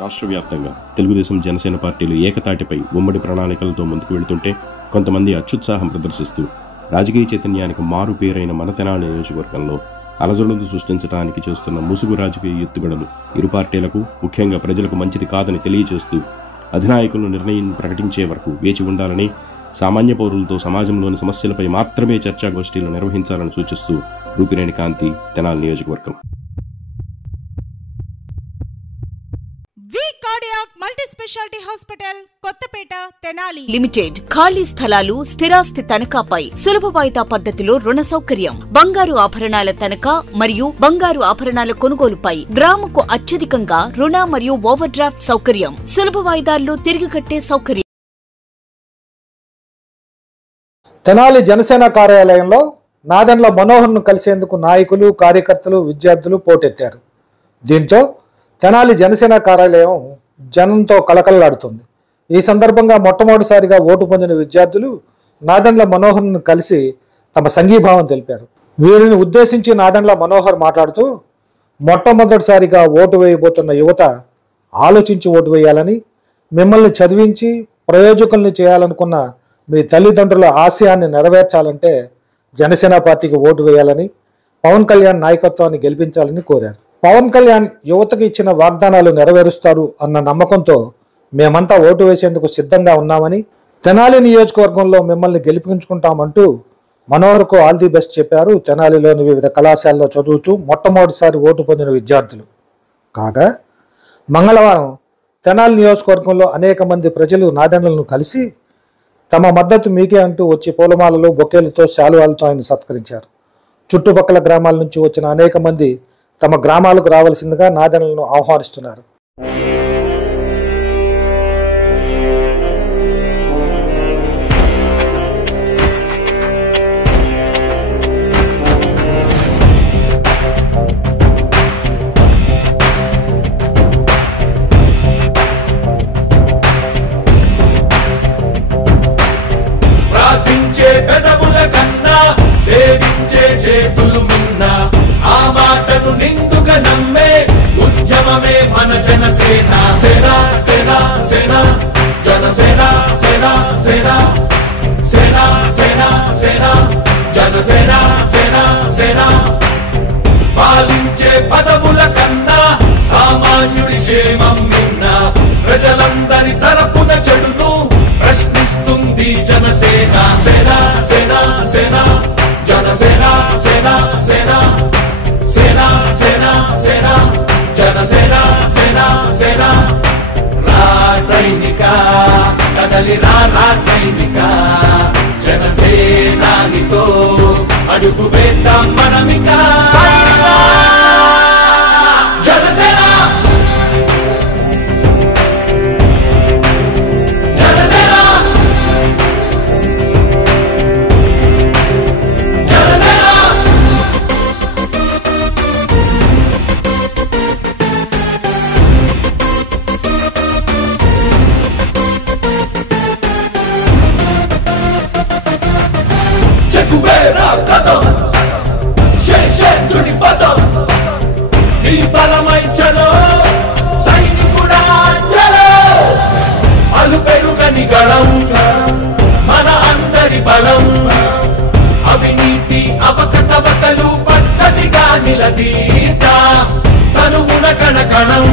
రాష్ట్ర వ్యాప్తంగా తెలుగుదేశం జనసేన పార్టీలు ఏకతాటిపై ఉమ్మడి ప్రణాళికలతో ముందుకు వెళుతుంటే కొంతమంది అత్యుత్సాహం ప్రదర్శిస్తూ రాజకీయ చైతన్యానికి మారు పేరైన మన తెనాలి నియోజకవర్గంలో అలజడులు సృష్టించడానికి చేస్తున్న ముసుగు రాజకీయ ఎత్తుగడలు ఇరు పార్టీలకు ముఖ్యంగా ప్రజలకు మంచిది కాదని తెలియజేస్తూ అధినాయకులు నిర్ణయం ప్రకటించే వరకు వేచి ఉండాలని, సామాన్య పౌరులతో సమాజంలోని సమస్యలపై మాత్రమే చర్చాగోష్ఠీలు నిర్వహించాలని సూచిస్తూ రూపినేని కాంతి, తెనాలి నియోజకవర్గం. Multi speciality hospital Kothapeta Tenali limited ఖాళీ స్థలాలు స్థిరాస్తి తనఖాపై సులభ వాయిదా పద్ధతిలో రుణ సౌకర్యం, బంగారు ఆభరణాల తనఖా మరియు బంగారు ఆభరణాల కొనుగోలుపై గ్రాముకు అత్యధికంగా రుణ మరియు ఓవర్ డ్రాఫ్ట్ సౌకర్యం, సులభ వాయిదాల్లో తిరిగి కట్టే సౌకర్యం. తెనాలి జనసేన కార్యాలయంలో నాదెండ్ల మనోహర్ను కలిసేందుకు నాయకులు, కార్యకర్తలు, విద్యార్థులు పోటెత్తారు. దీంతో తెనాలి జనసేన కార్యాలయం జనంతో కలకలలాడుతుంది. ఈ సందర్భంగా మొట్టమొదటిసారిగా ఓటు పొందిన విద్యార్థులు నాదెండ్ల మనోహర్ను కలిసి తమ సంఘీభావం తెలిపారు. వీరిని ఉద్దేశించి నాదెండ్ల మనోహర్ మాట్లాడుతూ, మొట్టమొదటిసారిగా ఓటు వేయబోతున్న యువత ఆలోచించి ఓటు వేయాలని, మిమ్మల్ని చదివించి ప్రయోజకుల్ని చేయాలనుకున్న మీ తల్లిదండ్రుల ఆశయాన్ని నెరవేర్చాలంటే జనసేన పార్టీకి ఓటు వేయాలని, పవన్ కళ్యాణ్ నాయకత్వాన్ని గెలిపించాలని కోరారు. పవన్ కళ్యాణ్ యువతకు ఇచ్చిన వాగ్దానాలు నెరవేరుస్తారు అన్న నమ్మకంతో మేమంతా ఓటు వేసేందుకు సిద్ధంగా ఉన్నామని, తెనాలి నియోజకవర్గంలో మిమ్మల్ని గెలిపించుకుంటామంటూ మనోహర్కు ఆల్ ది బెస్ట్ చెప్పారు తెనాలిలోని వివిధ కళాశాలలో చదువుతూ మొట్టమొదటిసారి ఓటు పొందిన విద్యార్థులు. కాగా మంగళవారం తెనాలి నియోజకవర్గంలో అనేక మంది ప్రజలు నాదెండ్లను కలిసి తమ మద్దతు మీకే అంటూ వచ్చి పూలమాలలు, బొకేలతో, శాలువాలతో ఆయన సత్కరించారు. చుట్టుపక్కల గ్రామాల నుంచి వచ్చిన అనేక మంది తమ గ్రామాలకు రావాల్సిందిగా నాదెండ్లను ఆహ్వానిస్తున్నారు. ప్రార్థించే పెదవుల కన్నా సేవించే చేతులు మిన్నా, ఆ మాటను నిండుగా నమ్మే ఉద్యమమే మన జనసేన. సేన సేన సేన జనసేన, సేన సేన సేన సేన సేన జనసేన, సేన సేన. పాలించే పదవుల కన్నా సామాన్యుడి క్షేమం మిన్నా, ప్రజలందరి తరపున చెడును ప్రశ్నిస్తుంది జనసేన. సేన సేన సేన జనసేన, సేన సేన సేన సేన సేన జనసేన, సేన సేన. రాసైనిక కదలి రాసైనిక, జనసేనానితో అడుగు వేద్దాం మనమిక. జనసేన పదం, శేషేంద్రుడి పదం, నీ బలమై చలో సైనికుడా చలో. అలు పెరుగని గళం మన అందరి బలం, అవినీతి అవకతవకలు పద్ధతిగా నిలదీత, తనువున కణకణం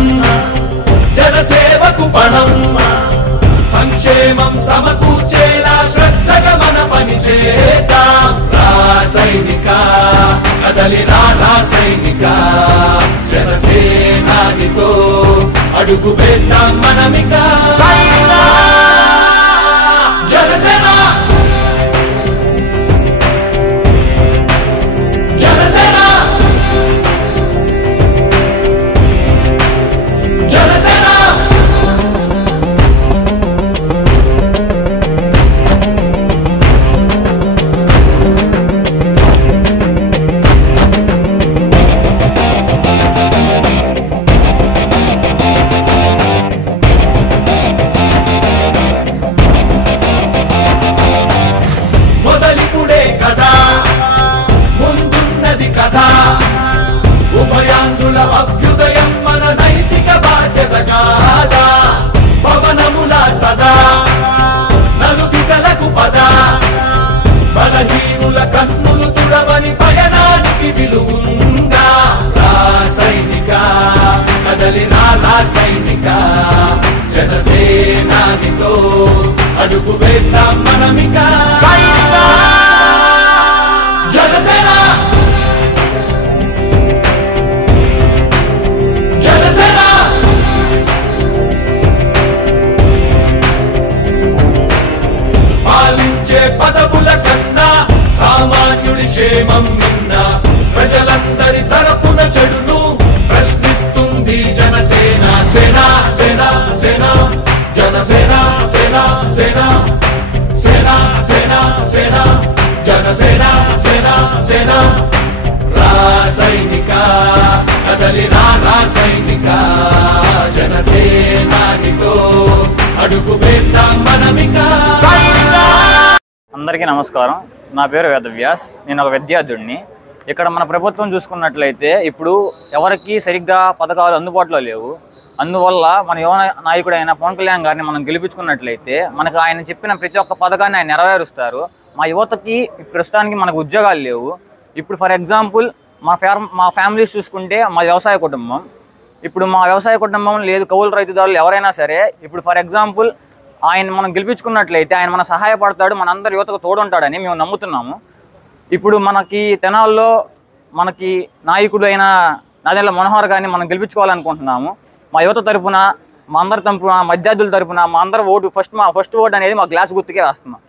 జనసేవకు పణం, సంక్షేమం సమకూర్చేలా శ్రద్ధగా మన పని చేద్దాం. రాసైనిక కదలి రాసైనిక, జనసేనానితో అడుగు వేద్దాం మనమిక. జనసేన జనసేన జనసేన. పదవుల కన్నా సామాన్యుడి క్షేమం నిన్న ప్రజలందరి తరపున చెడును ప్రశ్నిస్తుంది జనసేన సేన సేన సేన జనసేన సేన సేన సేన సేన సేన జనసేన సేన సేన రాసైనిక కదలి రాసైనిక జనసేనానితో అడుగు వేద్దాం మనమిక సైనిక. అందరికీ నమస్కారం. నా పేరు వేదవ్యాస్. నేను ఒక విద్యార్థుడిని. ఇక్కడ మన ప్రభుత్వం చూసుకున్నట్లయితే ఇప్పుడు ఎవరికి సరిగ్గా పథకాలు అందుబాటులో లేవు. అందువల్ల మన యువ నాయకుడైన పవన్ కళ్యాణ్ గారిని మనం గెలిపించుకున్నట్లయితే మనకు ఆయన చెప్పిన ప్రతి ఒక్క పథకాన్ని ఆయన నెరవేరుస్తారు. మా యువతకి ప్రస్తుతానికి మనకు ఉద్యోగాలు లేవు. ఇప్పుడు ఫర్ ఎగ్జాంపుల్ మా ఫ్యామిలీస్ చూసుకుంటే మా వ్యవసాయ కుటుంబం. ఇప్పుడు మా వ్యవసాయ కుటుంబం లేదు, కౌలు రైతుదారులు ఎవరైనా సరే ఇప్పుడు ఫర్ ఎగ్జాంపుల్ ఆయన మనం గెలిపించుకున్నట్లయితే ఆయన మన సహాయపడతాడు, మనందరి యువతకు తోడుంటాడని మేము నమ్ముతున్నాము. ఇప్పుడు మనకి తెనాల్లో మనకి నాయకుడు అయిన నాదెండ్ల మనోహర్ గారిని మనం గెలిపించుకోవాలనుకుంటున్నాము. మా యువత తరపున, మా అందరి తరపున, విద్యార్థుల తరపున మా అందరి ఓటు ఫస్ట్ ఓటు అనేది మా గ్లాస్ గుర్తుకే వేస్తున్నాం.